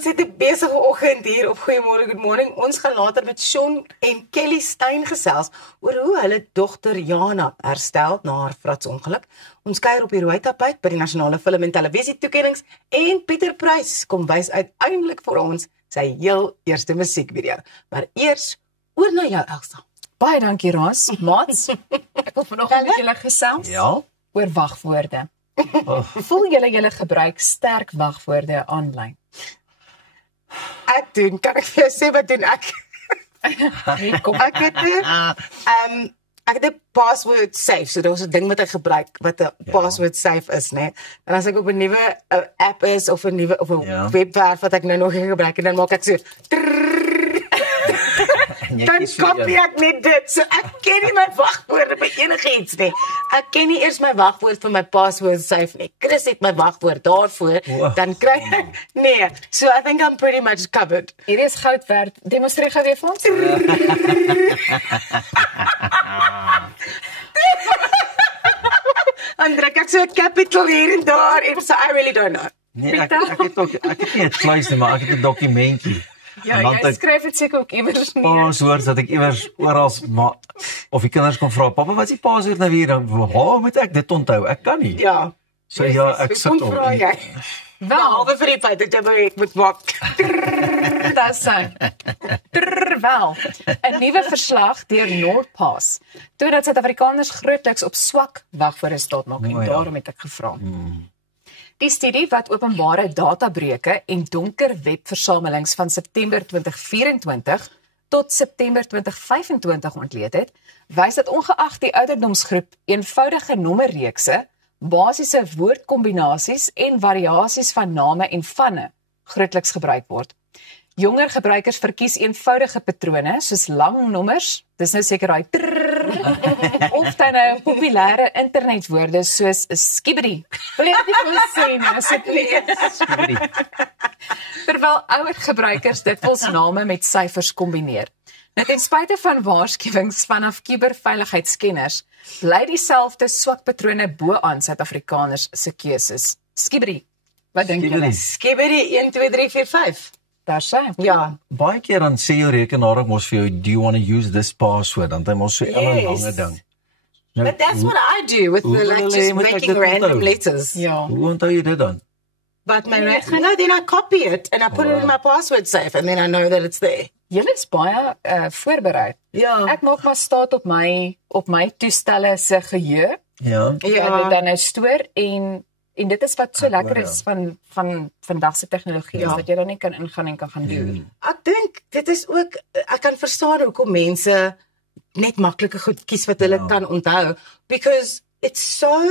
Ons het 'n besige oggend hier op Goeiemôre, Good Morning. Ons gaan later met Sean en Kelly Stein gesels oor hoe hulle dogter Jana herstel na haar fratsongeluk. Ons kuier op die rooi tapijt by die Nasionale Film en Televisie toekennings en Pieter Prys kom wys uiteindelik vir ons sy heel eerste musiekvideo. Maar eers oor na jou, Elsa. Baie dankie, Ras. Maats, ek wil vanoggend met julle gesels Ja? oor wagwoorde. Voel julle gebruik sterk wagwoorde aanlyn? Ek doen, kan ek vir jou sê wat doen ek? Kom, Ek het ek het 'n password safe, so daar's 'n ding wat ek gebruik wat 'n password safe is, né? En as ek op 'n nuwe app is of 'n webwerf wat ek nou nog nie gebruik het, dan maak ek so dan kopie ek net dit. So ek ken nie my wagwoorde by enigiets nie. Ek ken nie eers my wagwoord vir my password safe nie. Chris het my wagwoord daarvoor, dan kry ek nee. So I think I'm pretty much covered. hierdie is goud werd. Demonstreer gou weer vir ons. Dan druk ek so 'n capital hier en daar en so I really don't know. Nee, ek het nie 'n kluis nie, maar ek het 'n dokumentjie. Ja, En dan jy het ek skryf dit seker ook iewers neer. paswoord dat ek iewers oral maar of die kinders kom vra, "Pappa, wat is die paswoord nou weer?" Dan, "Waar moet ek dit onthou? Ek kan nie." Ja. So ja, ek sit Kom op. vra jy. Wel, Behalwe vir die feit dat jy my moet maak. dit is sy. Terwyl 'n nuwe verslag deur NordPass toon dat Suid-Afrikaners grootliks op swak wagwoorde staatmaak en ja. daarom het ek gevra. Die studie wat openbare databreuke en donker webversamelings van September 2024 tot September 2025 ontleed het, wys dat ongeag die ouderdomsgroep eenvoudige nommerreekse, basiese woordkombinasies en variasies van name en vanne grootliks gebruik word. Jonger gebruikers verkies eenvoudige patrone soos lang nommers, dis nou seker daai of dan nou populêre internetwoorde soos skibbity. Wil jy dit wil sê nou asseblief? Terwyl ouer gebruikers dikwels name met syfers kombineer. Nou ten spyte van waarskuwings vanaf kuberveiligheidskenners, bly dieselfde swak patrone bo aan Suid-Afrikaners se keuses. Skibbity. Wat dink julle? Skibbity 1 2 3 4 5. Daar sê. Ja. Baie keer dan sê jou rekenaar mos vir jou, "Do you want to use this password?" Dan het hy mos so 'n lange ding. Nou, But that's what I do with the like just moet ek making dit random onthou? letters. Ja. Hoe onthou jy dit dan? But no, then I copy it and I put it in my password safe and then I know that it's there. Julle is baie voorberei. Ja. Ek maak maar staat op my toestelle se geheue. Ja. Wat dit Ja. dan nou stoor en dit is wat so Ek lekker hoor, is van vandag se tegnologie, is dat jy dan nie kan ingaan en kan gaan doen. Ek dink dit is ook ek kan verstaan hoekom mense net maklike goed kies wat hulle kan onthou because it's so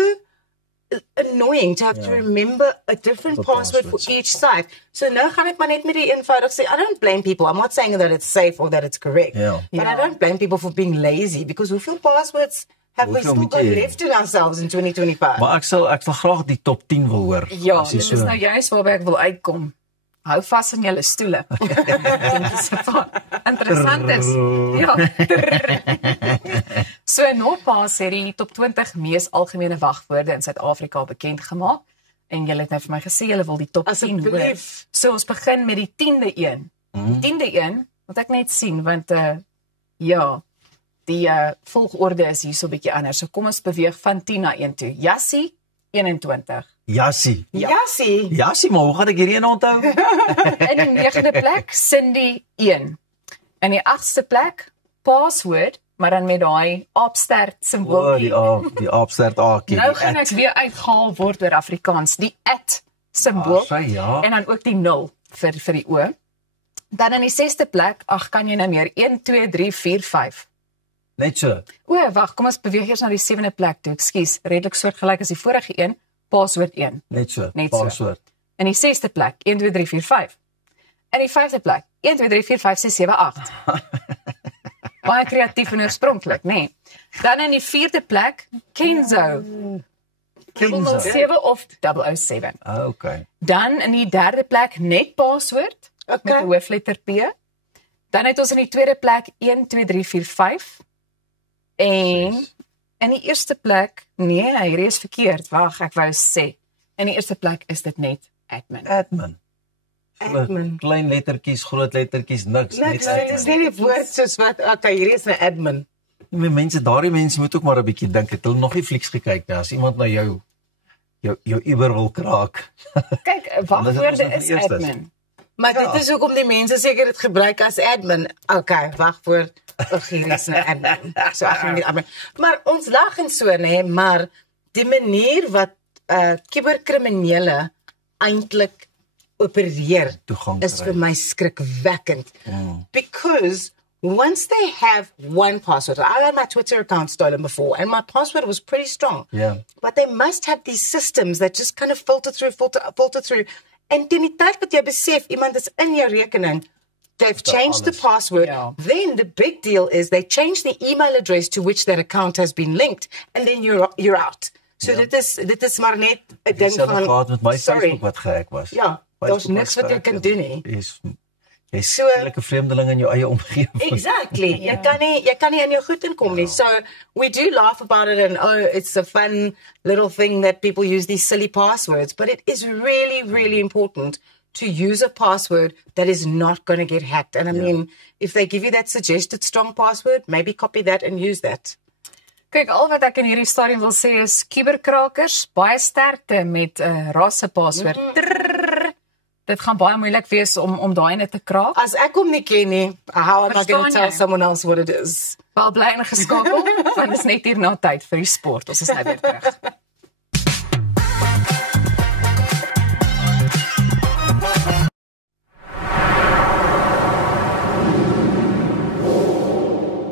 annoying to have to remember a different password for each site. So nou gaan ek maar net met die eenvoudig sê I don't blame people. I'm not saying that it's safe or that it's correct. Ja. But I don't blame people for being lazy because hoeveel passwords have we Hoeveel still moet got jy hê? left in ourselves in 2025? Maar ek sal graag die top 10 wil hoor. Ja, As jy dit is nou juist waarby ek wil uitkom. Hou vas in julle stoele. Interessant is. Ja. So NordPass het die top 20 mees algemene wagwoorde in Suid-Afrika bekend gemaak en julle het nou vir my gesê julle wil die top 10 hoor. Asseblief. So ons begin met die 10de een. Die 10de een, wat ek net sien want ja, die volgorde is hier so 'n bietjie anders. So kom ons beweeg van 10 na 1 toe. Jassie 21. Jassie. Jassie. Jassie, maar hoe gaan ek hierdie een onthou? In die 9de plek Cindy 1. In die 8ste plek password, maar dan met daai aapstert O, simbooltjie. die aapstert aakie. Nou gaan ek weer uitgehaal word oor Afrikaans, die @ simbool Ja. en dan ook die 0 vir die o. Dan in die 6ste plek, ag kan jy nou meer 1 2 3 4 5. Net so. O, wag, kom ons beweeg eers na die 7de plek toe. Ekskuus, redelik soortgelyk as die vorige een, password 1. Net so. Net so. Paswoord. In die 6ste plek 1 2 3 4 5. In die 5de plek 1 2 3 4 5 6 7 8. Baie kreatief en oorspronklik, nê. Nee. Dan in die 4de plek Kenzo. 7 of 007. Okay. Dan in die 3de plek net password met 'n hoofletter P. Dan het ons in die 2de plek 1 2 3 4 5. En in die 1ste plek, nee, hierdie is verkeerd. Wag, ek wou sê. In die 1ste plek is dit net admin. Admin. Admin. Klein lettertjies, groot lettertjies, niks. Niks, dit is nie die woord soos wat, okay, hier is 'n admin. Die mense, daardie mense moet ook maar 'n bietjie dink. Het hulle nog nie flieks gekyk nie. As iemand na jou Uber wil kraak. Kyk, Dan is dit wagwoorde ons nog is die eerstes. admin. Maar dit is hoekom die mense seker dit gebruik as admin. Okay, wagwoord. Hier is 'n admin. So ek gaan nie admin. Maar ons lag en so, nê, maar die manier wat kuberkriminele eintlik opereer Toegang is kry. vir my skrikwekkend. Because once they have one password, I had my Twitter account stolen before, and my password was pretty strong. Ja. But they must have these systems that just kind of filter through. And teen die tyd wat jy besef iemand is in jou rekening, they've changed the alles. password. Ja. Then the big deal is they change the email address to which that account has been linked, and then you're out. So dit is maar net 'n ding Dieselfde van gehad met my sorry. Facebook wat gehack was. Ja, daar's niks wat jy kan doen nie. Jy's So- 'n lekker vreemdeling in jou eie omgewing. Exactly. Jy kan nie in jou goed inkom nie. So we do laugh about it and it's a fun little thing that people use these silly passwords, but it is really, really important to use a password that is not going to get hacked. And I mean, if they give you that suggested strong password, maybe copy that and use that. Kyk, al wat ek in hierdie stadium wil sê is kuberkrakers, baie sterkte met 'n rasse password. Dit gaan baie moeilik wees om daai net te kraak. As ek hom nie ken nie, how am I going to Verstaan tell jy? someone else what it is? Wel bly ingeskakel, want dit is net hier na tyd vir die sport. Ons is nou weer terug.